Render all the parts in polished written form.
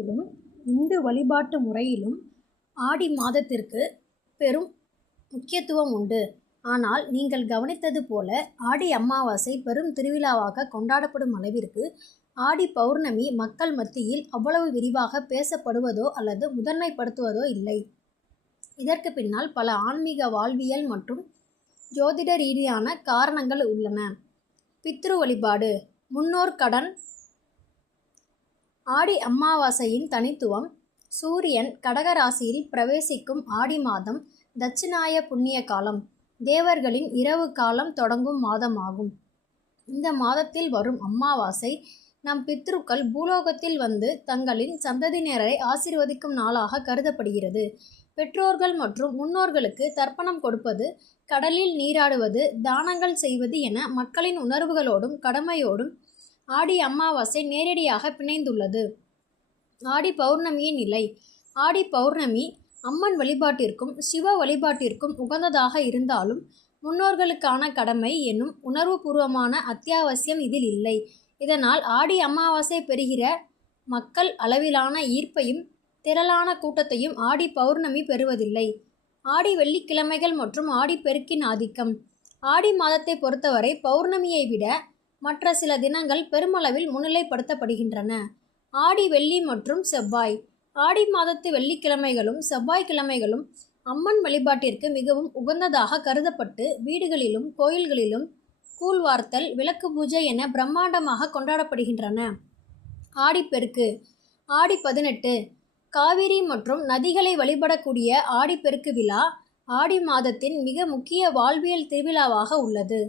கலாச்சாரத்திலும் இந்து வழிபாட்டு முறையிலும் ஆடி மாதத்திற்கு பெரும் முக்கியத்துவம் உண்டு. ஆனால் நீங்கள் கவனித்தது போல ஆடி அமாவாசை பெரும் திருவிழாவாக கொண்டாடப்படும் அளவிற்கு ஆடி பௌர்ணமி மக்கள் மத்தியில் அவ்வளவு விரிவாக பேசப்படுவதோ அல்லது முதன்மைப்படுத்துவதோ இல்லை. இதற்கு பின்னால் பல ஆன்மீக, வாழ்வியல் மற்றும் ஜோதிட ரீதியான காரணங்கள் உள்ளன. பித்ரு வழிபாடு, முன்னோர் கடன். ஆடி அமாவாசையின் தனித்துவம்: சூரியன் கடக ராசியில் பிரவேசிக்கும் ஆடி மாதம் தட்சிணாய புண்ணிய காலம், தேவர்களின் இரவு காலம் தொடங்கும் மாதமாகும். இந்த மாதத்தில் வரும் அமாவாசை நம் பித்ருக்கள் பூலோகத்தில் வந்து தங்களின் சந்ததியினரை ஆசீர்வதிக்கும் நாளாக கருதப்படுகிறது. பெற்றோர்கள் மற்றும் முன்னோர்களுக்கு தர்ப்பணம் கொடுப்பது, கடலில் நீராடுவது, தானங்கள் செய்வது என மக்களின் உணர்வுகளோடும் கடமையோடும் ஆடி அமாவாசை நேரடியாக பிணைந்துள்ளது. ஆடி பௌர்ணமியின் நிலை: ஆடி பௌர்ணமி அம்மன் வழிபாட்டிற்கும் சிவ வழிபாட்டிற்கும் உகந்ததாக இருந்தாலும் முன்னோர்களுக்கான கடமை என்னும் உணர்வுபூர்வமான அத்தியாவசியம் இதில் இல்லை. இதனால் ஆடி அமாவாசை பெறுகிற மக்கள் அளவிலான ஈர்ப்பையும் திரளான கூட்டத்தையும் ஆடி பௌர்ணமி பெறுவதில்லை. ஆடி வெள்ளிக்கிழமைகள் மற்றும் ஆடி பெருக்கின் ஆதிக்கம்: ஆடி மாதத்தை பொறுத்தவரை பௌர்ணமியை விட மற்ற சில தினங்கள் பெருமளவில் முன்னிலைப்படுத்தப்படுகின்றன. ஆடி வெள்ளி மற்றும் செவ்வாய்: ஆடி மாதத்து வெள்ளிக்கிழமைகளும் செவ்வாய்க்கிழமைகளும் அம்மன் வழிபாட்டிற்கு மிகவும் உகந்ததாக கருதப்பட்டு வீடுகளிலும் கோயில்களிலும் கூழ்வார்த்தல், விளக்கு பூஜை என பிரம்மாண்டமாக கொண்டாடப்படுகின்றன. ஆடிப்பெருக்கு: ஆடி 18 காவிரி மற்றும் நதிகளை வழிபடக்கூடிய ஆடிப்பெருக்கு விழா ஆடி மாதத்தின் மிக முக்கிய வாழ்வியல் திருவிழாவாக உள்ளது.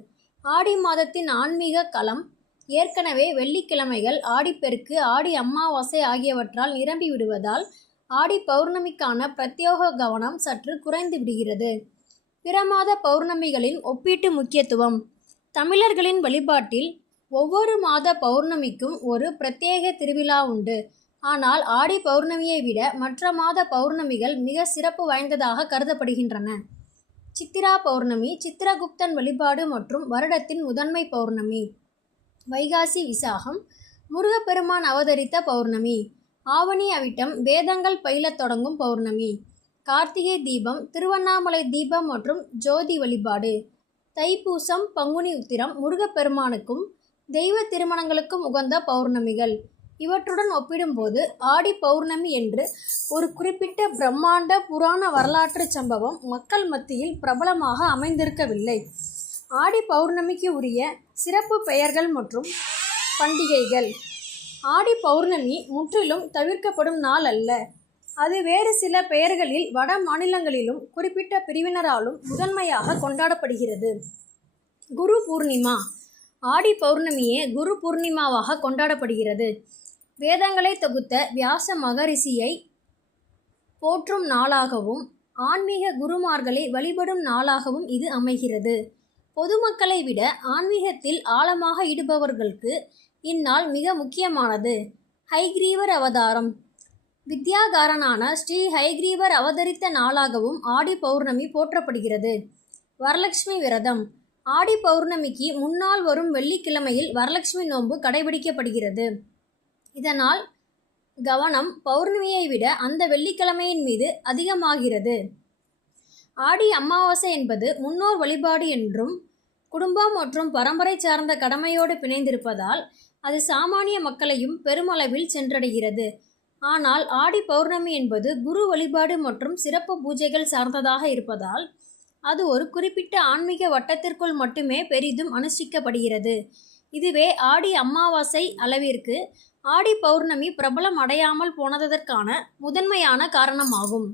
ஆடி மாதத்தின் ஆன்மீக களம்: ஏற்கனவே வெள்ளிக்கிழமைகள், ஆடிப்பெருக்கு, ஆடி அமாவாசை ஆகியவற்றால் நிரம்பி விடுவதால் ஆடி பௌர்ணமிக்கான பிரத்யேக கவனம் சற்று குறைந்து விடுகிறது. பிற மாத பௌர்ணமிகளின் ஒப்பீட்டு முக்கியத்துவம்: தமிழர்களின் வழிபாட்டில் ஒவ்வொரு மாத பௌர்ணமிக்கும் ஒரு பிரத்யேக திருவிழா உண்டு. ஆனால் ஆடி பௌர்ணமியை விட மற்ற மாத பௌர்ணமிகள் மிக சிறப்பு வாய்ந்ததாக கருதப்படுகின்றன. சித்திரா பௌர்ணமி சித்திரகுப்தன் வழிபாடு மற்றும் வருடத்தின் முதன்மை பௌர்ணமி. வைகாசி விசாகம் முருகப்பெருமான் அவதரித்த பௌர்ணமி. ஆவணி அவிட்டம் வேதங்கள் பயிலத் தொடங்கும் பௌர்ணமி. கார்த்திகை தீபம், திருவண்ணாமலை தீபம் மற்றும் ஜோதி வழிபாடு. தைப்பூசம், பங்குனி உத்திரம் முருகப்பெருமானுக்கும் தெய்வ திருமணங்களுக்கும் உகந்த பௌர்ணமிகள். இவற்றுடன் ஒப்பிடும்போது ஆடி பௌர்ணமி என்று ஒரு குறிப்பிட்ட பிரம்மாண்ட புராண வரலாற்று சம்பவம் மக்கள் மத்தியில் பிரபலமாக அமைந்திருக்கவில்லை. ஆடி பௌர்ணமிக்கு உரிய சிறப்பு பெயர்கள் மற்றும் பண்டிகைகள்: ஆடி பௌர்ணமி முற்றிலும் தவிர்க்கப்படும் நாள் அல்ல. அது வேறு சில பெயர்களில் வட மாநிலங்களிலும் குறிப்பிட்ட பிரிவினராலும் முதன்மையாக கொண்டாடப்படுகிறது. குரு பூர்ணிமா: ஆடி பௌர்ணமியே குரு பூர்ணிமாவாக கொண்டாடப்படுகிறது. வேதங்களை தொகுத்த வியாச மகரிஷியை போற்றும் நாளாகவும் ஆன்மீக குருமார்களை வழிபடும் நாளாகவும் இது அமைகிறது. பொதுமக்களை விட ஆன்மீகத்தில் ஆழமாக ஈடுபவர்களுக்கு இந்நாள் மிக முக்கியமானது. ஹயக்ரீவர் அவதாரம்: வித்யாகாரனான ஸ்ரீ ஹயக்ரீவர் அவதரித்த நாளாகவும் ஆடி பௌர்ணமி போற்றப்படுகிறது. வரலட்சுமி விரதம்: ஆடி பௌர்ணமிக்கு முன்னால் வரும் வெள்ளிக்கிழமையில் வரலட்சுமி நோன்பு கடைபிடிக்கப்படுகிறது. இதனால் கவனம் பௌர்ணமியை விட அந்த வெள்ளிக்கிழமையின் மீது அதிகமாகிறது. ஆடி அமாவாசை என்பது முன்னோர் வழிபாடு என்றும் குடும்பம் மற்றும் பரம்பரை சார்ந்த கடமையோடு பிணைந்திருப்பதால் அது சாமானிய மக்களையும் பெருமளவில் சென்றடைகிறது. ஆனால் ஆடி பௌர்ணமி என்பது குரு வழிபாடு மற்றும் சிறப்பு பூஜைகள் சார்ந்ததாக இருப்பதால் அது ஒரு குறிப்பிட்ட ஆன்மீக வட்டத்திற்குள் மட்டுமே பெரிதும் அனுஷ்டிக்கப்படுகிறது. இதுவே ஆடி அமாவாசை அளவிற்கு ஆடி பௌர்ணமி பிரபலம் அடையாமல் போனதற்கான முதன்மையான காரணமாகும்.